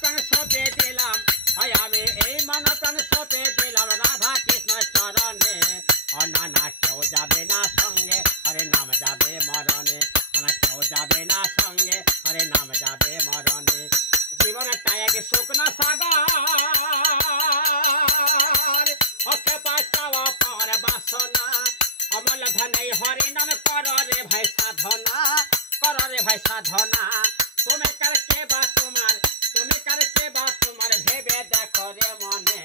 প্রাণ সপে দিলাম ভাই আমি এই মন প্রাণ সপে দিলাম রাধা কৃষ্ণ চরণে না না কেউ যাবে না সঙ্গে হরে নাম যাবে মরণে না কেউ যাবে না সঙ্গে হরে নাম যাবে মরণে জীবনটা এক শুকনো সাগর ওকে পাওয়া পাওয়ার বাসনা অমল ধনে হরি নাম কর রে ভাই সাধনা কর রে ভাই সাধনা তুমি কার কে বা তোমার ভেবে দেখো রে মনে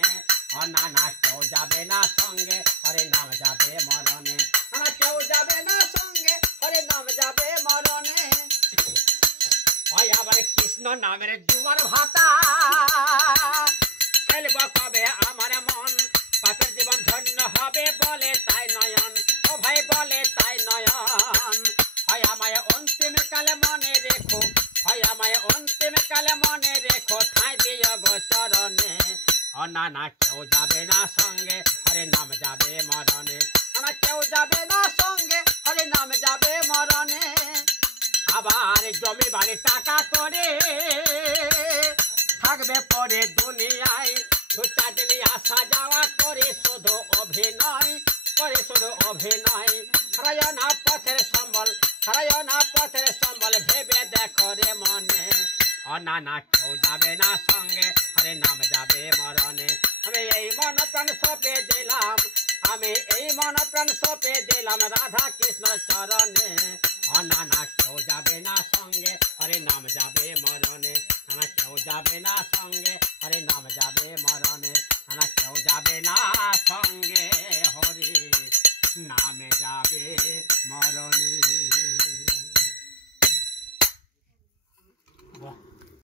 না না কেউ যাবে না সঙ্গে হরে নাম যাবে মরণে না কেউ যাবে না সঙ্গে হরে নাম যাবে মরণে হয় আবার কৃষ্ণ নামের জুয়ার ভাতা খেলব কবে আমার মন পাপের জীবন ধন্য হবে বলে তাই নয়ন ও ভাই বলে তাই নয়ন হয় আমায় অন্তিম কালে মনে রেখো হয় আমায় অন্তিম কালে মনে রেখো ঠাই দিও গো চরণে না না কেউ যাবে না সঙ্গে হরে নাম যাবে মরণে না কেউ যাবে না সঙ্গে হরে নাম যাবে মরণে আবার জমি বাড়ি টাকা করে থাকবে পরে দুনিয়ায় দু চার দিন আসা যাওয়া করে শুধু অভিনয় হারায় না পথের সম্বল ভেবে দেখো রে মনে না না কেউ যাবে না সঙ্গে হরে নাম যাবে মরণে আমি এই মন প্রাণ সপে দিলাম রাধা কৃষ্ণ চরণে না না কেউ যাবে না সঙ্গে হরে নাম যাবে মরণে না কেউ যাবে না সঙ্গে হরে নাম যাবে